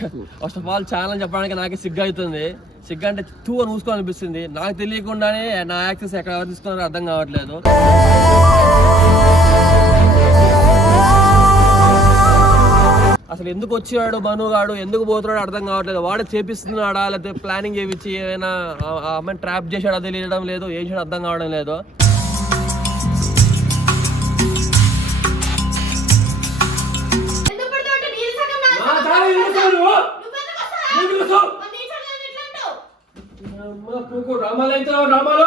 First of all channel చెప్పడానికి నాకు సిగ్గు అవుతుంది. సిగ్గు అంటే టూ అని చూసుకోవాలనిపిస్తుంది. నాకు తెలియకుండానే నా యాక్సెస్ ఎక్కడ తీసుకున్నారో అర్థం కావట్లేదు. అసలు ఎందుకు వచ్చాడు మనుగాడు, ఎందుకు పోతున్నాడు అర్థం కావట్లేదు. వాడు చేపిస్తున్నాడా లేకపోతే ప్లానింగ్ చేయించి ఏమైనా అమ్మాయిని ట్రాప్ చేశాడో తెలియడం లేదు, ఏం చేయడం అర్థం కావడం లేదు. డ్రామాలు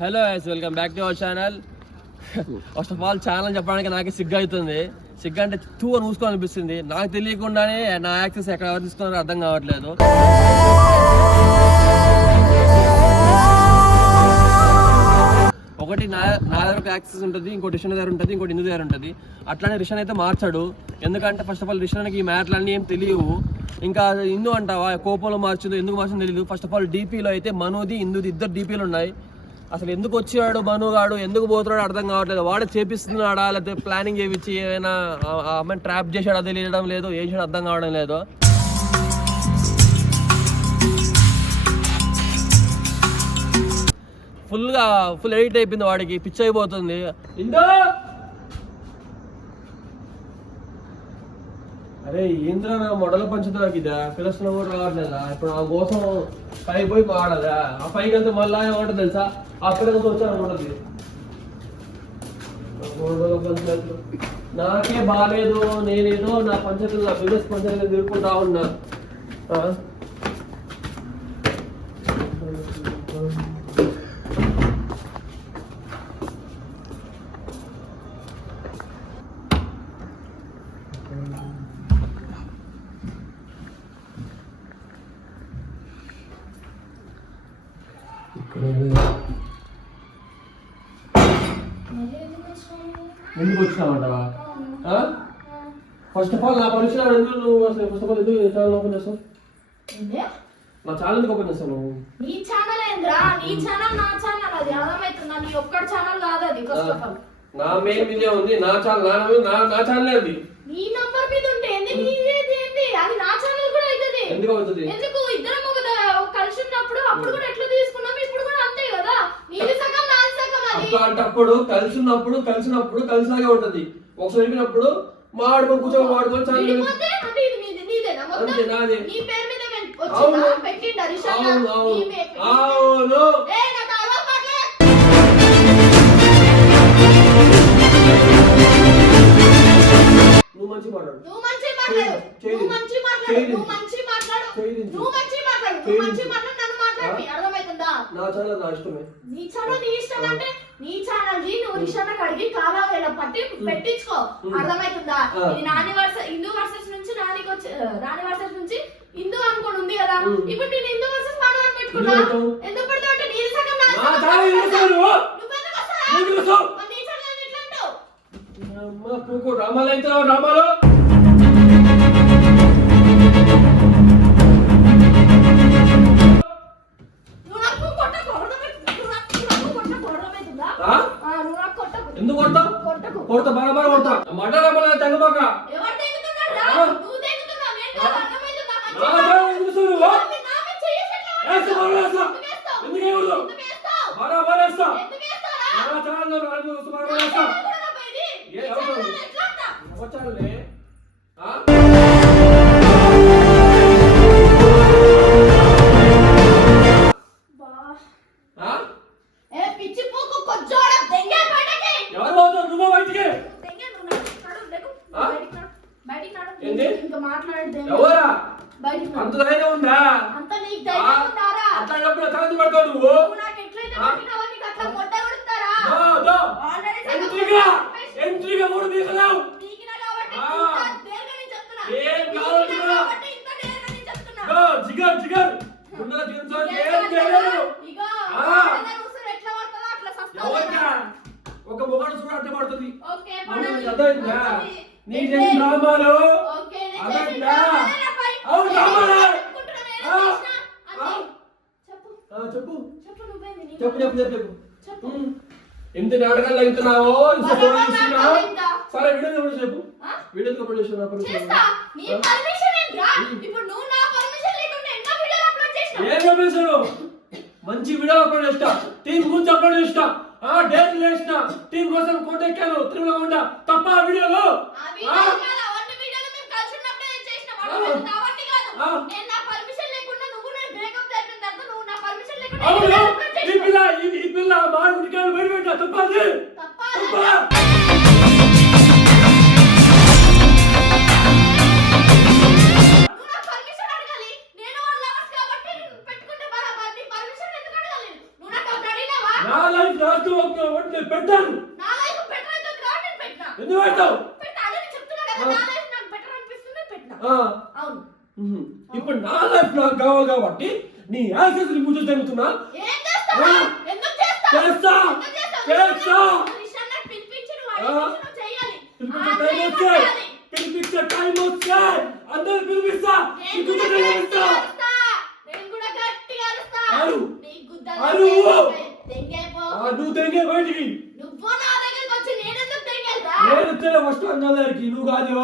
hello guys, welcome back to our channel. First of all channel చెప్పడానికి నాకు సిగ్గు అవుతుంది. సిగ్గు అంటే టూ అని చూసుకోవాలనిపిస్తుంది. నాకు తెలియకుండానే నా యాక్సెస్ ఎక్కడ తీసుకున్నారో అర్థం కావట్లేదు. ఒకటి నా దగ్గర ఒక యాక్సెస్ ఉంటుంది, ఇంకోటి రిషన్ దగ్గర ఉంటుంది, ఇంకోటి ఇందు దగ్గర ఉంటుంది. అట్లానే రిషన్ అయితే మార్చాడు. ఎందుకంటే ఫస్ట్ ఆఫ్ ఆల్ రిషన్కి ఈ మ్యాట్లన్నీ ఏం తెలియవు. ఇంకా ఇందు అంటావా కోపంలో మార్చిందో ఎందుకు మార్చిందో తెలియదు. ఫస్ట్ ఆఫ్ ఆల్ డీపీలో అయితే మనోది ఇందుది ఇద్దరు డీపీలు ఉన్నాయి. అసలు ఎందుకు వచ్చాడు మనుగాడు, ఎందుకు పోతున్నాడు అర్థం కావట్లేదు. వాడు చేపిస్తున్నాడా లేకపోతే ప్లానింగ్ చేయించి ఏమైనా అమ్మాయిని ట్రాప్ చేశాడో తెలియడం లేదు, ఏం చేయడం అర్థం కావడం లేదు. ఫుల్ ఎడిట్ అయిపోయింది వాడికి, పిచ్చి అయిపోతుంది. అరే ఏంద్రా నా మొడల పంచుతాకి ఇదా పిలుస్తున్నా కూడా రావట్లేదా? ఇప్పుడు ఆ కోసం పైకి పోయి మాడదా? ఆ పైకి వెళ్తే మళ్ళా ఏమంటుంది తెలుసా? ఆ పిల్లలతో వచ్చాను ఉంటుంది. నాకే బాగాలేదు, నేనేదో నా పంచాయతీలో నా బిజినెస్ పంచాయతీలో తిరుగుకుంటా ఉన్నా. ఎందుకు వచ్చినావంటావా? ఫస్ట్ ఆఫ్ ఆల్ నా పరీక్ష ఎందుకు నువ్వు అసలు ఫస్ట్ ఆఫ్ ఆల్ ఎందుకు ఛానల్ ఓపెన్ చేస్తావు? నా ఛానల్ ఎందుకు ఓపెన్ చేస్తావు నువ్వు? నీ ఛానల్ ఏంద్రా? నీ ఛానల్ నా ఛానల్, అది అర్థమవుతుందా? నీ ఒక్కడి ఛానల్ కాదు అది. ఫస్ట్ ఆఫ్ ఆల్ నా మెయిన్ ఇదే ఉంది, నా ఛానల్ నా ఛానల్ అది. నీ నంబర్ మీద ఉంటే ఎందుకు నీది ఏంది? అది నా ఛానల్ కూడా అవుతుంది. ఎందుకు అవుతుంది? ఎందుకు ఇద్దరం ఒక కలిసి ఉన్నప్పుడు అప్పుడు కూడా ఎట్లా తీసుకున్నాం, ఇప్పుడు కూడా అంతే కదా. నీది సగం నాది సగం. అది అంటే అప్పుడు కలిసినప్పుడు కలిసిలాగే ఉంటది. ఒకసారి వెళ్ళినప్పుడు మాడుకొని కూర్చొని ఛానల్ అంటే ఇది నీదేనా మొత్తం? నాదే. నీ పేరు మీద వచ్చిందా? పెట్టిండా రిషాన్? అవును. నువ్వు మంచి మాట్లాడు. నా ఛానల్ నా ఇష్టమే. నీ ఛానల్ నీ ఇష్టం అంటే నీ ఛానల్ జీ నువ్వు రిషాన్ కడిగి కాలావేలా పట్టి పెట్టించుకో. అర్థమవుతుందా? ఇది నాని వర్సెస్ హిందూ వర్సెస్ నుంచి నాని వర్సెస్ నుంచి హిందూ అనుకోని ఉంది కదా. ఇప్పుడు నేను హిందూ వర్సెస్ మనం అని పెట్టుకున్నా. ఎందుకు పెడతావు అంటే నీ సగం నా సగం. నీ ఛానల్ ఎట్లా అంటావు? డ్రామాలు అయితే డ్రామాలు ఎందుకు కొడతావు? కొడతా బరాబర్ కొడతా. మటన్ తెగబాక బరాబర్ వేస్తా. మాట్లాడేది ఎవరా బయటికి అంత ధైర్యం ఉందా అంత నీకు ధైర్యం ఉందారా అట్లా చెప్పిన తలది పడతావు నువ్వు నాకు ఎట్లయితే పట్టినావో నీకు అట్లా మొట్ట కొడతారా ఆల్రెడీ ఎంట్రీగా కూడా దిగలేవు నీకినా కాబట్టి ఇంత డేర్గా నేను చెప్తున్నా ఏం కావాలి కాబట్టి ఇంత డేర్గా నేను చెప్తున్నా జిగర్ ముందర దించో ఏం చేయలేరు ఇగో అందరూ ఉసురు ఎట్లా పడతదో అట్లా సస్తావు ఒక మొగడు చూడ అట్టే పడుతుంది ఓకే పడని అదైందా నీ చేసిన డ్రామాలు ఓకే అదైందా అవును డ్రామాలు చెప్పు చెప్పు నువ్వేంది చెప్పు ఎంత నాటకాలు అవుతున్నావో సరే వీడియో చెప్పు వీడియో అప్లోడ్ చేస్తా నీ పర్మిషన్ ఏంట్రా ఇప్పుడు నువ్వు నా పర్మిషన్ లేకుండా ఎంత వీడియోలు అప్లోడ్ చేసినావు ఏం పర్మిషన్ మంచి వీడియో అప్లోడ్ చేస్తా టీం గురించి అప్లోడ్ చేస్తా డేట్ చేసిన టీం కోసం కొండెక్కాను తిరుమలకొండ తప్ప వీడియోలో అవన్నీ వీడియోలు మేము కలిసి ఉన్నప్పుడే చేసినాం అవన్నీ కాదు నేను నా పర్మిషన్ లేకుండా నువ్వు నేను బ్రేకప్ అయిపోయిన తర్వాత నువ్వు నా పర్మిషన్ లేకుండా అవును ఈ పిల్ల మాడుడికాయలు బయట పెట్టా తప్పది పెట్టాను ఎందుకు పెట్టావు ఇప్పుడు నా లైఫ్ నాకు కావాలి కాబట్టి నీ యాక్సెస్ రిమూవ్ చేసి జరుగుతున్నా పిలిపించే టైం వస్తే అందరూ పిలిపిస్తా నువ్వు తెంగే బయటికి నేను ఫస్ట్ అన్నదానికి నువ్వు కాదు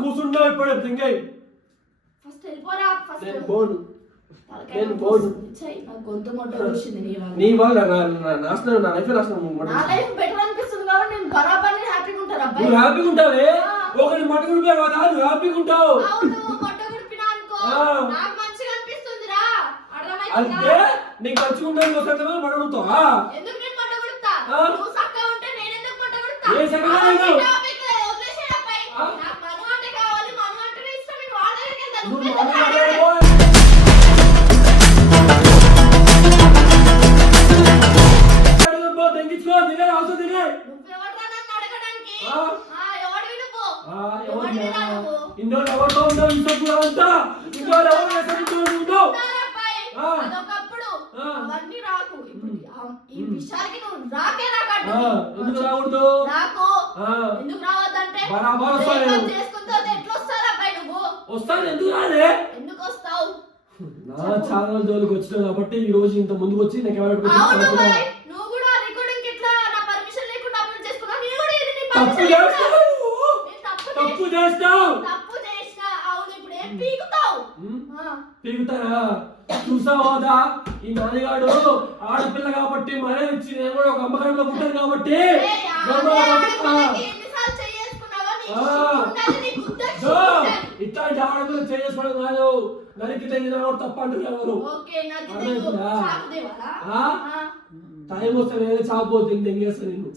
కూర్చుంటావు ఇప్పుడు తెంగాయి నేను పోను నీ వల్ల నాశనం నా లైఫ్ నాశనం నువ్వు హ్యాపీగా ఉంటావే ఒకటి మటగుడిపోయావు కదా నువ్వు హ్యాపీగా ఉంటావు అంటే నీకు మంచిగా ఉండాలి వస్తుందా మడగుతావా ఏ సగం ఇందులో ఎవరితో ఉండవు ఇంట్లో అంతా ఇంట్లో ఎవరు ఎందుకు రాకూడదు వస్తాను ఎందుకు రాలే నా ఛానల్ జోలికి వచ్చినావు కాబట్టి ఈ రోజు ఇంత ముందుకు వచ్చి నాకు ఎవరు తప్పు చేస్తావు పీకుతారా చూసావాదా ఈ నాన్నగాడు ఆడపిల్ల కాబట్టి మరే ఇచ్చి నేను కూడా ఒక అమ్మకంలో పుట్టాను కాబట్టి ఇట్లాంటి ఆడపిల్ల చేసుకోవడం కాదు నరికి తెగిన తప్ప అంటున్నారు టైం వస్తే వేరే చాకు తెంగేస్తా నేను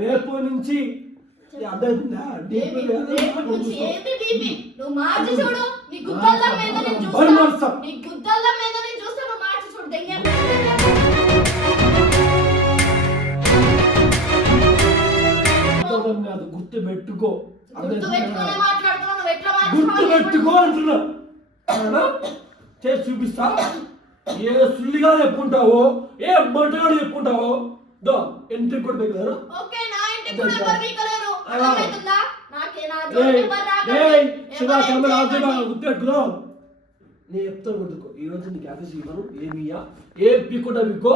రేపు నుంచి గుర్తు పెట్టుకో అంటున్నా చేసి చూపిస్తా ఏ సుల్లిగా చెప్పుకుంటావో ఏ మంటగాడు చెప్పుకుంటావో దో ఎంట్రీ కూడా పెడతారు గుర్తుపెట్టుకున్నావు నేను చెప్తాను గుర్తుకో ఈ రోజు నీకు యాక్సెస్ ఇవ్వను ఏమియా ఏ పీక్కుంటా మీకో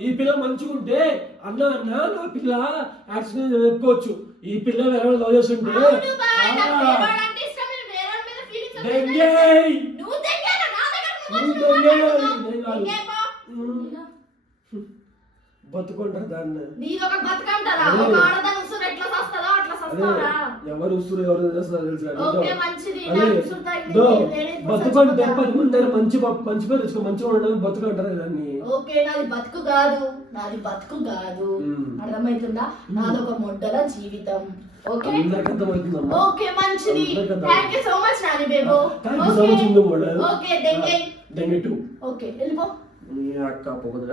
ఈ పిల్ల మంచిగుంటే అన్న నా పిల్ల యాక్సిడెంట్ చెప్పుకోవచ్చు ఈ పిల్ల ఎవరైనా లవ్ చేస్తుంటే తీసుకొని దెంగే. నువ్వు దెంగేనా? నా దగ్గర నువ్వు నువ్వు వచ్చి దెంగే. మాట్లాడుతున్నావు. దెంగే పో. బతుకుంటారు దాన్ని. నీదొక బతుకంటారా? అదే. ఒక ఆడదాని ఉసురు ఎట్లా సస్తదో అట్లా సస్తారా? ఎవరు ఉసురు ఎవరు చేస్తారో తెలుసు కానీ ఓకే, మంచిది. అదే. నాకు ఉసురు తగిలింది. దో, లేడీస్ బతుకుంటే చచ్చిపోతారు. 10 మంది దగ్గర మంచి పేరు తెచ్చుకో, మంచిగా ఉండడం బతుకుంటారు దాన్ని. ఓకే, నాది బతుకు కాదు, నాది బతుకు కాదు. అర్థమవుతుందా? నాదొక మొడ్డల జీవితం. ఓకే అందరికి అర్థమవుతుందమ్మా. ఓకే, మంచిది. అందరికీ అర్థం. Thank you so much Nani Bebo. Thank you so much, Indu model. Okay, దెంగే. దెంగే 2. ఓకే, వెళ్ళిపో. నీ అక్క పొగదు.